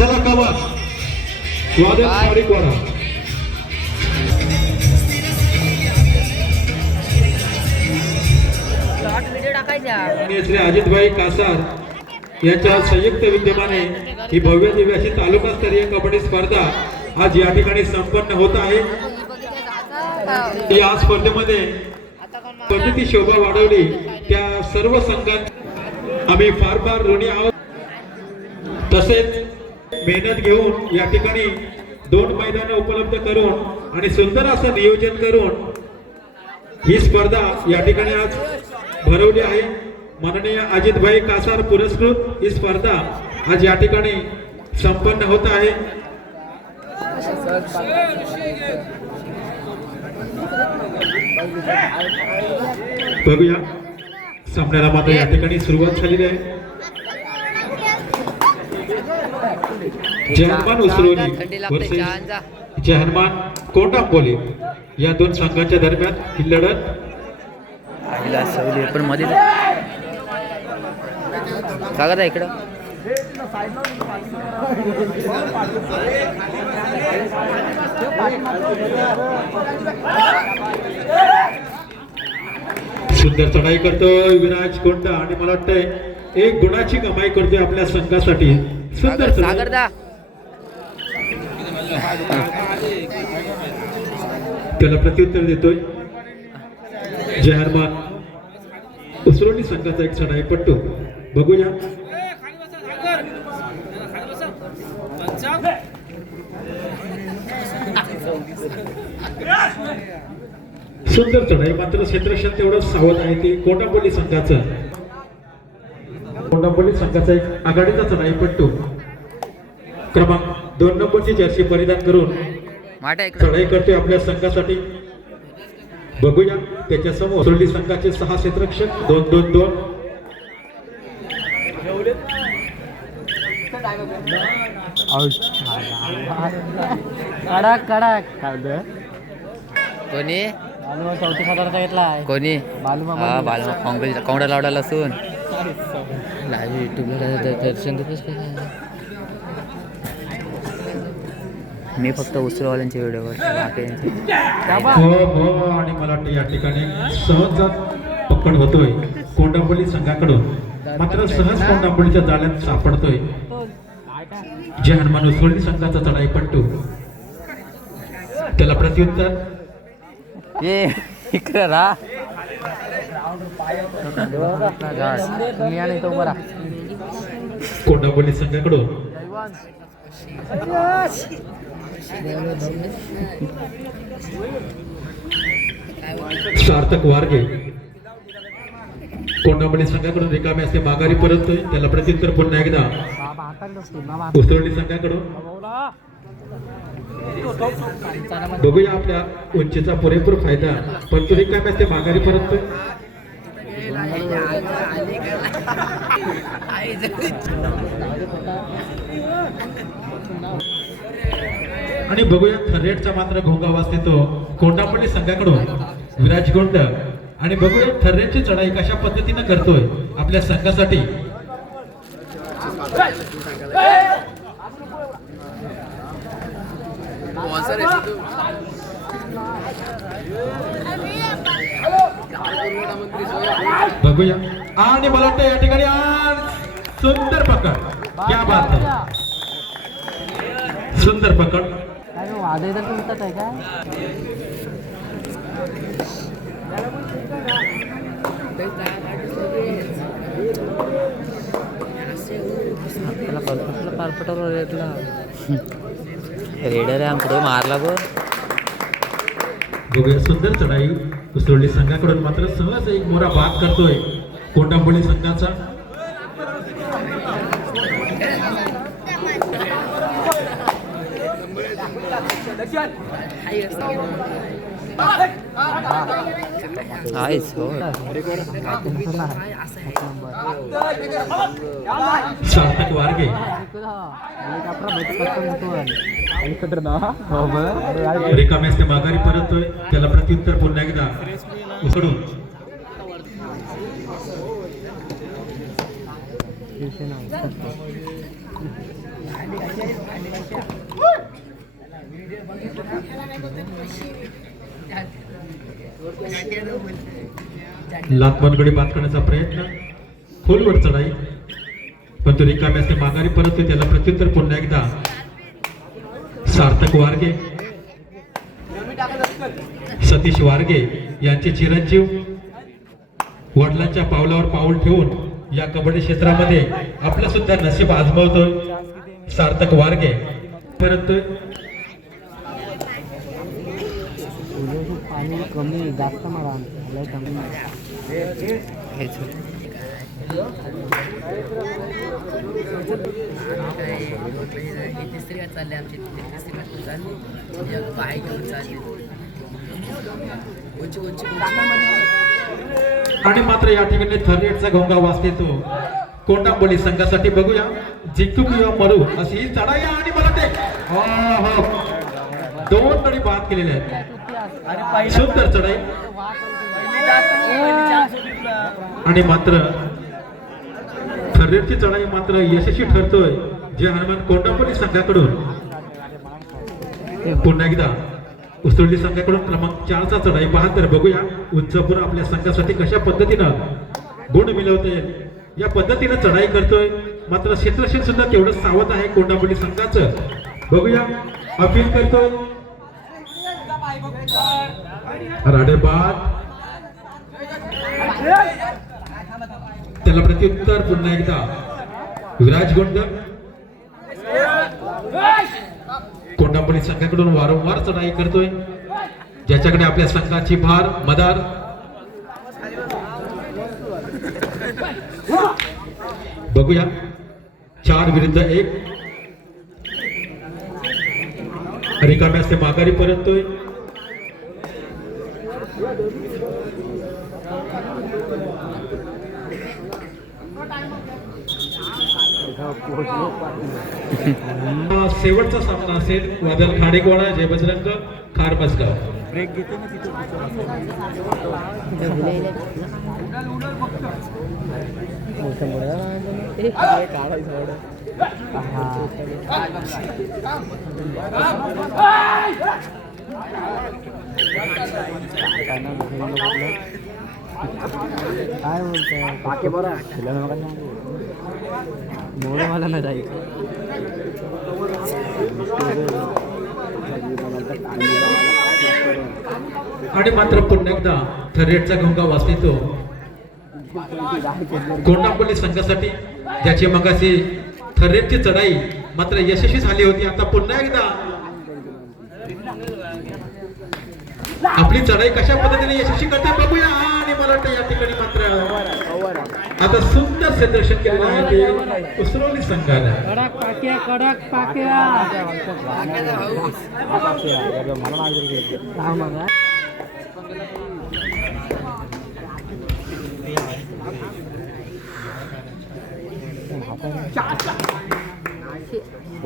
चला कवा वादन साडीकवाडा श्री अजितभाई कासार यांच्या संयुक्त विद्यमाने ही भव्य दिव्याची तालुकास्तरीय कबड्डी स्पर्धा आज या ठिकाणी संपन्न होत आहे। या स्पर्धेमध्ये पद्धती शोभा वाढवली त्या सर्व संघात आम्ही फार फार ऋणी आहोत। तसेच मेहनत घेऊन या ठिकाणी 2 मैदान उपलब्ध करून आणि सुंदर असं नियोजन करून ही स्पर्धा या ठिकाणी आज भरवली आहे। माननीय अजितभाई कासार पुरस्कृत ही स्पर्धा आज या ठिकाणी संपन्न होत आहे। बघूया सामन्याला मात्र या ठिकाणी सुरुवात झालेली आहे। जहरमान उसरोली वर्सेस जहरमान कोंडांबोली या 2 संघांच्या दरम्यान ही लढत पण मध्ये कागद आहे इकडं सुंदर चढाई करतोय विराज कोंडा आणि मला वाटतंय 1 गुणाची कमाई करतोय आपल्या संघासाठी। सुंदर त्याला प्रत्युत्तर देतोय जहरमान उसरोली संघाचा एक चढाईपट्टू। बघूया सुंदर चढाई मात्र क्षेत्रक्षण तेवढं सावध आहे ते कोंडांबोली संघाचं। कोंडांबोली संघाचा एक आघाडीचा चढाईपट्टू क्रमांक 2 नंबरची जर्सी परिधान करून चढाई करतोय आपल्या संघासाठी। बघूया त्याच्या समोर उसरोली संघाचे 6 क्षेत्रक्षक 2-2-2 कोणी कोणी कोंबडा लावडा लसून दर्शन मी फक्त उसरवाल्यांचे व्हिडिओ हो आणि मला वाटतं या ठिकाणी सहज पकड होतोय कोंडांबोली संघाकडून मात्र सहज कोंडांबोलीच्या जाळ्यात सापडतोय जहरमान उसरोली संघाचा चढाईपट्टू। त्याला प्रत्युत्तर कोंडांबोली संघाकडून सार्थक वारगे कोंडांबोली संघाकडून रिकामे असते माघारी परततोय। त्याला प्रत्युत्तर पुन्हा एकदा उसरोली संघाकडून। बघूया आपल्या उंचीचा पुरेपूर फायदा पण तो रिकामे असते माघारी परततोय। आणि बघूया थर्रेटचा मात्र घोंगा वाजते तो कोंडांबोली संघाकडून विराज गोंड। आणि बघूया थर्रेटची चढाई कशा पद्धतीने करतोय आपल्या संघासाठी। बघूया आणि मला वाटतं या ठिकाणी सुंदर पकड, क्या बात आहे, सुंदर पकड। रेडर आहे आमकडे मारला गो। बघूया सुंदर चढाई उसरोली संघाकडून मात्र सहज एक मोरा बाद करतोय कोंडांबोली संघाचा। सार्थक वारगे रिकामे असते माघारी परततोय। त्याला प्रत्युत्तर पुन्हा एकदा उसडून लातमनगडी बाद करण्याचा प्रयत्न, खोलवर चढाई, पण तो रिकाम्या असते माघारी परत त्याला प्रत्युत्तर पुन्हा एकदा सार्थक वारगे, सतीश वारगे यांचे चिरंजीव वडिलांच्या पावलावर पाऊल ठेवून या कबड्डी क्षेत्रामध्ये आपलं सुद्धा नशीब आजमावतोय सार्थक वारगे. परंतु पाणी कमी जास्त मला हेच चालले आमची पाय घेऊन चालले आणि मात्र या ठिकाणी थर्ड घोंगा वाजते तो कोंडांबोली संघासाठी. बघूया जिंकू किंवा मरू अशी ही चढाई आणि मला ते दोन गडी बाद केलेले आहेत. सुंदर चढाई आणि मात्र थर्डची चढाई मात्र यशस्वी ठरतोय जे हनुमान कोंडांबोली संघाकडून पुन्हा एकदा उसतोडली संघाकडून क्रमांक 4चा चढाई. पहा तर बघूया उंचपूर आपल्या संघासाठी कशा पद्धतीनं गुण मिळवता येईल या पद्धतीनं चढाई करतोय. मात्र क्षेत्रक्षण सुद्धा तेवढं सावध आहे कोंडांबोली संघाचं. बघूया अपील करतोय राडेबाद, त्याला प्रत्युत्तर पुन्हा एकदा विराज गोंड. कोंडांबोली संघाकडून वारंवार चढाई करतोय ज्याच्याकडे आपल्या संघाची भार मदार. बघूया 4 विरुद्ध 1 रिकाम्या असते माघारी परततोय. शेवटचा सामना असेल वादल खाडेकवाडा जय बजरंग खारमसगाव. ब्रेक घेते ना तिथे काय बोलतोय पाके बरं मोड मला नाही जायचं. आणि मात्र पुन्हा एकदा थर्डचा घोंगा वाजते तो कोंडांबोली संघासाठी ज्याची मगाशी थर्डची चढाई मात्र यशस्वी झाली होती. आता पुन्हा एकदा आपली चढाई कशा पद्धतीने यशस्वी करते बघूया. आणि मला वाटतं या ठिकाणी मात्र आता सुंदर क्षेत्ररक्षण केलेलं आहे ते उसरोली संघाने. कडक पाक्या कडक पाक्या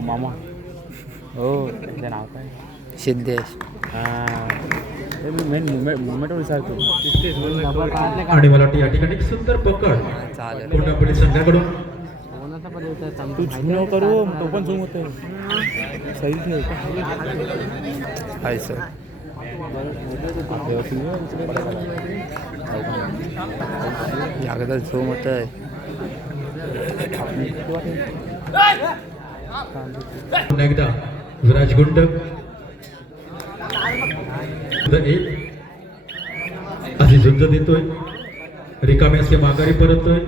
मामा हो त्यांचं नाव काय सिद्धेश. मुवमेंट विचारतो. आणि मला वाटतं या ठिकाणी सुंदर पकड चालेल कोंडांबोली संघाकडून. तू झूम करू तो पण झूम होतोय सही ठेव हाय सर. यागदा झूम होत आहे. पुन्हा एकदा विराज गुंड अशी झुंज देतोय. रिकाम्या असे माघारी परततोय.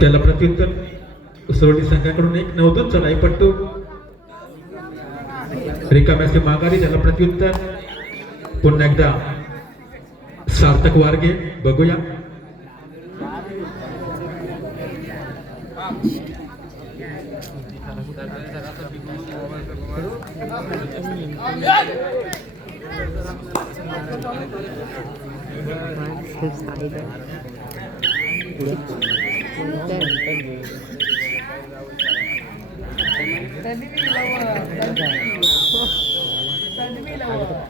त्याला प्रत्युत्तर उसरोली संघाकडून एक नवदूत चढाई पट्टू. रिकाम्या असे माघारी त्याला प्रत्युत्तर पुन्हा एकदा सार्थक वारगे. बघूया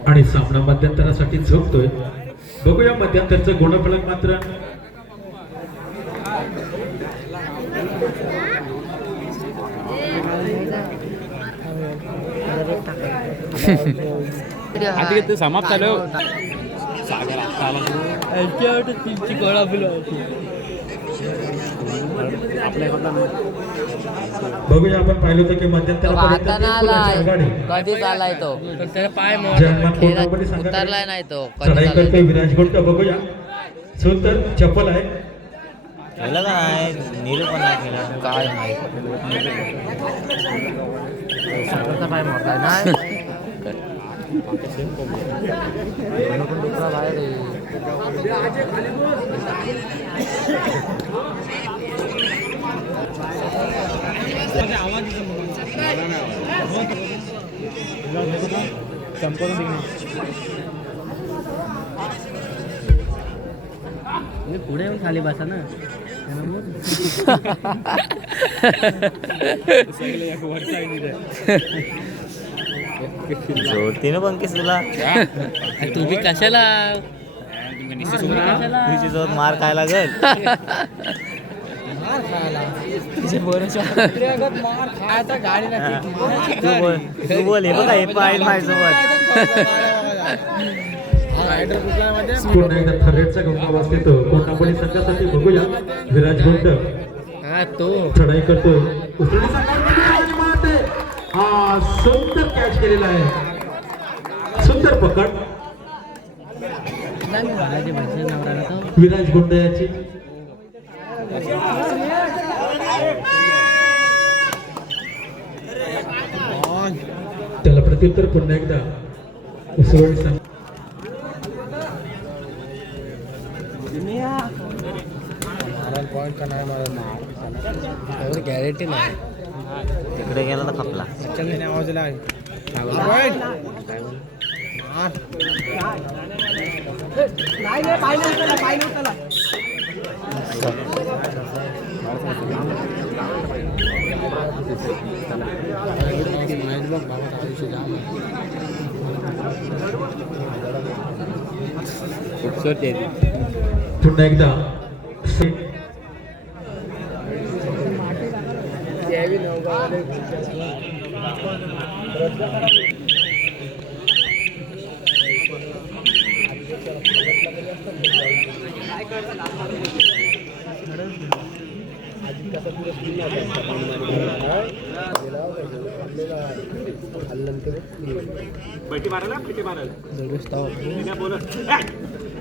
आणि सामना मध्यंतरासाठी झोपतोय. बघूया मध्यंतरचं गुणफलक मात्र आधी ते समाप्त झालं सागर आता आला तीनची कळा बघूया आपण पाहिलं होतं की मध्यंतरापर्यंत तीन गुणाची आघाडी कधीच आलाय तो त्याला पाय जन्मात कोणामध्ये संघाकडे उतरलाय नाही तो चढाई करतोय विराज गोल्ड. बघूया सुंदर चप्पल आहे. केलं का नाही नील पण नाही केलं काय नाही सागरचा पाय मोडलाय नाही दुसरा बाहेर पुढे येऊन खाली बसा ना जोडतीनं पण केस तुला तुम्ही कशाला तुझी जोड मार काय लागल तू बोल हे बघा हे पाहिजे माझ्यासोबत पुन्हा एकदा थर्रेटचा गंगा वाजते तो कोणापणी संघासाठी. बघूया विराज गोल्ड हा तो चढाई करतोय उसळी संघामध्ये मारते. हा सुंदर कॅच केलेला आहे. सुंदर पकड विराज गोंड याची. त्याला प्रत्युत्तर पुन्हा एकदा उसळी संघ. गॅरंटी नाही तिकडे गेला तर खपला पुन्हा एकदा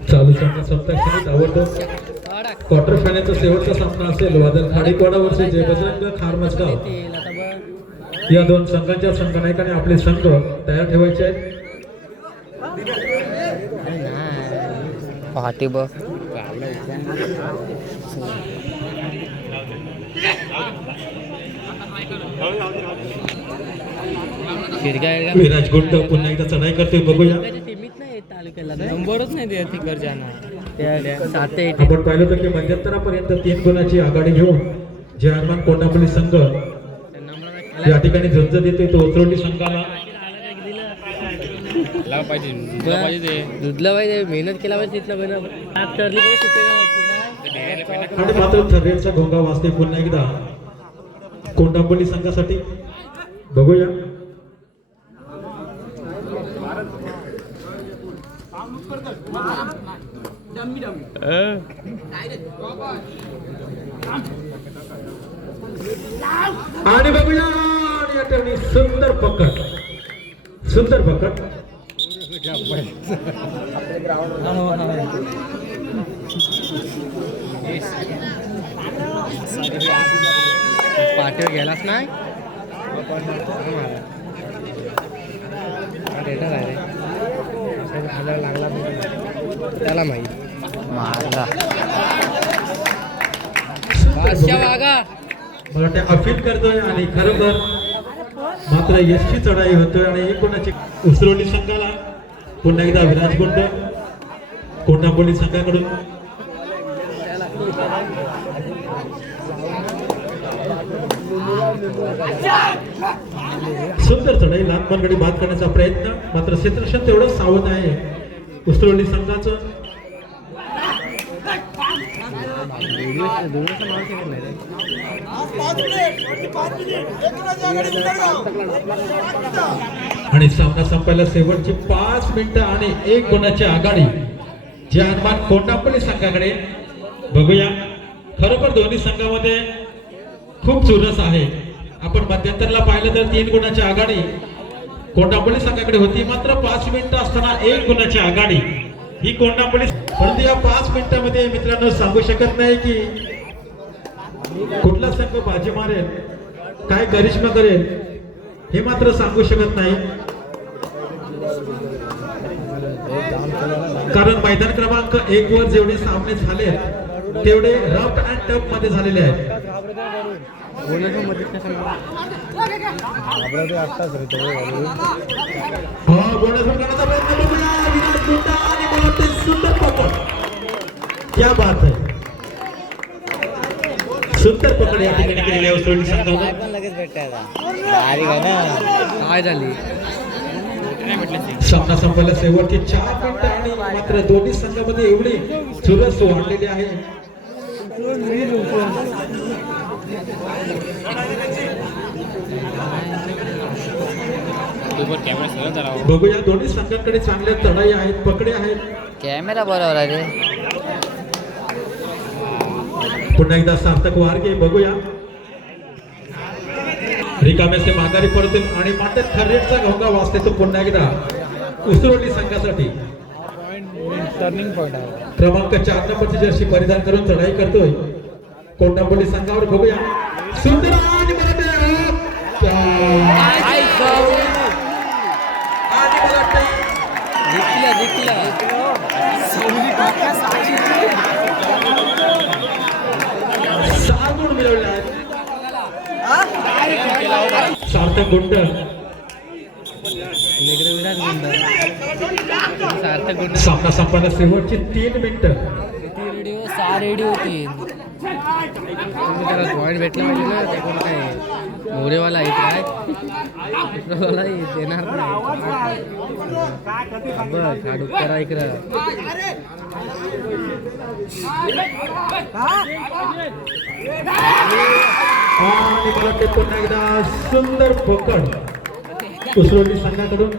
चालू सामना सप्ताहात आवडतो. क्वार्टर फायनलचा शेवटचा सामना असेल वादळ खाडीकोडा वर्षी जय बजरंग खारमजगाव या दोन संघांच्या संघनायकाने आपले संघ तयार ठेवायचे आहेत. पहाटे बघ विराज गोल्ड पुन्हा एकदा चढाई करतोय. बघूया नंबरच नाही द्या तिकडच्या साते आपण पाहिलं होतं की मध्यंतरापर्यंत 3 गुणाची आघाडी घेऊन जयहनुमान कोंडापल्ली संघ या ठिकाणी झंझ देतोय. तो उतरवली संघाला दुधला पाहिजे मेहनत केला पाहिजे तिथला आणि मात्र थर्रेटचा घोंगा वाजते पुन्हा एकदा कोंडापल्ली संघासाठी. बघूया आणि बघूया आणि या ठिकाणी सुंदर पकड सुंदर पकड. पाठीवर गेलाच नाही लागला त्याला माहिती मारला मला ते अपील करतोय आणि खरोखर मात्र यशची चढाई होतोय. आणि ही कोणाची उसरोली संघाला पुन्हा एकदा विराज गोंड कोंडापोली संघाकडून सुंदर चढाई लांब मनगडी बाद करण्याचा प्रयत्न. मात्र क्षेत्ररक्षण तेवढंच सावध आहे उसरोली संघाचं. आणि सामना संपायला शेवटची 5 मिनिटं आणि 1 गुणाची आघाडी जे हनुमान कोंडापल्ली संघाकडे. बघूया, खरोखर दोन्ही संघामध्ये खूप चुरस आहे. आपण मध्यंतरला पाहिलं तर 3 गुणाची आघाडी कोंडापल्ली संघाकडे होती. मात्र 5 मिनिटं असताना 1 गुणाची आघाडी ही कोंडापल्ली. परंतु या 5 मिनिटांमध्ये मित्रांनो सांगू शकत नाही की कुठला संघ बाजी मारेल, काय करिश्मा करेल हे मात्र सांगू शकत नाही. कारण मैदान क्रमांक 1 वर जेवढे सामने झाले तेवढे रफ अँड टफ मध्ये झालेले आहेत. क्या बात है, सुंदर पकड या ठिकाणी केलेली आहे उसळी संघाने. पण लगेच भेटायला बारीक आहे ना. काय झाली सामना संपला शेवटची 4 मिनिटं आणि मात्र दोन्ही संघामध्ये एवढी चुरस वाढलेली आहे. बघूया, दोन्ही संघांकडे चांगल्या चढाई आहेत, पकडे आहेत. कॅमेरा बरोबर आहे रे. पुन्हा एकदा सार्थक वारगे. बघूया, रिकामे से माघारी पडतो आणि मात्र खरेटचा घोंगा वाजते तो पुन्हा एकदा उसरोली संघासाठी. टर्निंग पॉइंट आहे. क्रमांक 4 नंबरची जर्सी परिधान करून चढाई करतोय कोंडापल्ली संघावर. बघूया, सुंदर आणि गुण मिळवले आहेत. सार्थक गुंड सामना संपायला शेवटची 3 मिनिटं. रेडिओ 6 रेडिओ होती. त्याला पॉईंट भेटला पाहिजे ना. ते कोण काय मोरेवाला येत काय पेट्रोलवाला देणार नाही. बस हा डुक्करा इकडं. आणि मला ते पुन्हा एकदा सुंदर पकड उसरोली संघाकडून.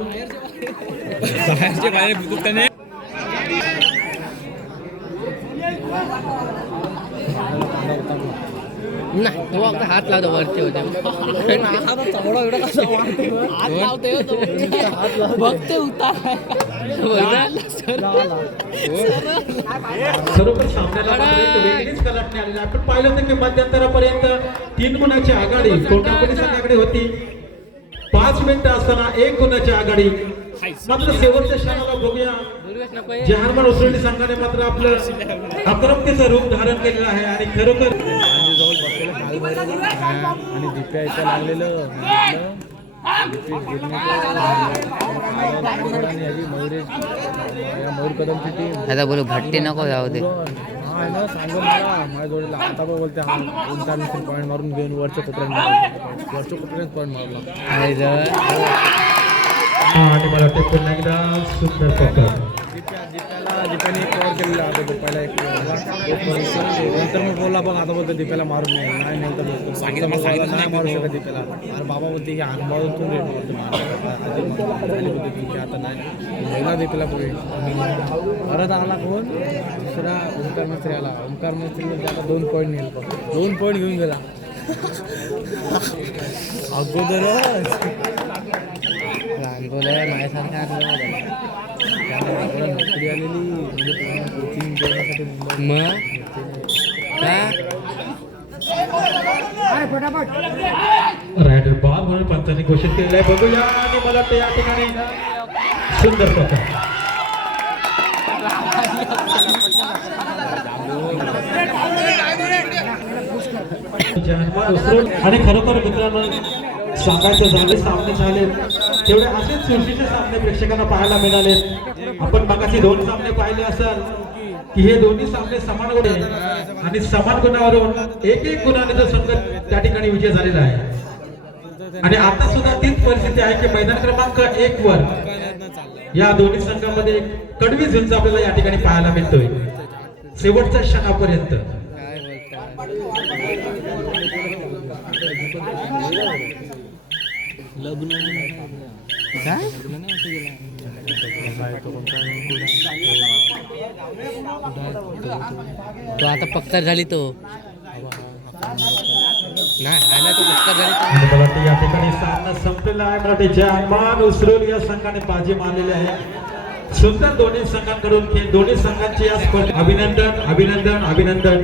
बाहेरचे बाहेर त्याने नाही तो अगदी हात लावतो वरती होते. बघते उतार खरोखर सामन्याला मात्र एक वेगळीच कलाटणी आलेली. आपण पाहिलं होतं की मध्यंतरापर्यंत 3 गुणाची आघाडी कोंडापल्ली संघाकडे होती. 5 मिनिटं असताना 1 गुणाची आघाडी. मात्र शेवटच्या क्षणाला बघूया, जे हनुमान उसरोली संघाने मात्र आपलं आक्रमतेचं रूप धारण केलेलं आहे आणि खरोखर आणि दिप्या इथं लागलेलं मयूर कदमची टीम. आता बोलू भट्टी नको जाऊ दे. सांगून मला माझ्या जोडीला आता बोलते इंटरनॅशनल पॉईंट मारून घेऊन वरच्या कोपऱ्यात पॉईंट मारला. आणि मला वाटतं पुन्हा एकदा सुंदर पकड. दीपाने एक कव्हर केलेला आता दुपायला एक नंतर मग बोलला बघ आता बोलतो दीपाला मारून नाही नंतर सांगितलं नाही मारू शकत दीपाला. अरे बाबा बोलते की अनुभवातून बोलते की आता नाही पहिला दीपाला पुढे परत आला कोण दुसरा ओंकार मिस्त्री आला. ओंकार मिस्त्री म्हणजे आता 2 पॉईंट नेल 2 पॉईंट घेऊन गेला अगोदरच. बोलाय माझ्यासारखं नोकरी आलेली म्हणजे कोचिंग देण्यासाठी मग रायडर बॉल म्हणून पंचांनी घोषित केलेलं आहे. बघूया, आणि मला ते या ठिकाणी सुंदर पकड. आणि खरोखर मित्रांनो सांगायचं झाले सामने झाले तेवढे असेच चुरशीचे सामने प्रेक्षकांना पाहायला मिळाले. आपण मगाशी 2 सामने पाहिले असाल की हे दोन्ही सामने समान गुण आणि समान गुणावरून 1-1 गुणाने तो संघ त्या ठिकाणी विजय झालेला आहे. आणि आता सुद्धा तीच परिस्थिती आहे की मैदान क्रमांक 1 वर या दोन्ही संघामध्ये एक कडवी झुंज आपल्याला या ठिकाणी पाहायला मिळतोय शेवटच्या क्षणापर्यंत. तो आता पक्का झाली तो नाही आहे ना तो पक्का झाली आणि मला वाटतं या ठिकाणी सामना संपलेला आहे. मला वाटते जयमान उसरोली या संघाने बाजी मारलेली आहे. सुंदर दोन्ही संघांकडून खेळ, दोन्ही संघांची या स्पर्धेत अभिनंदन अभिनंदन अभिनंदन.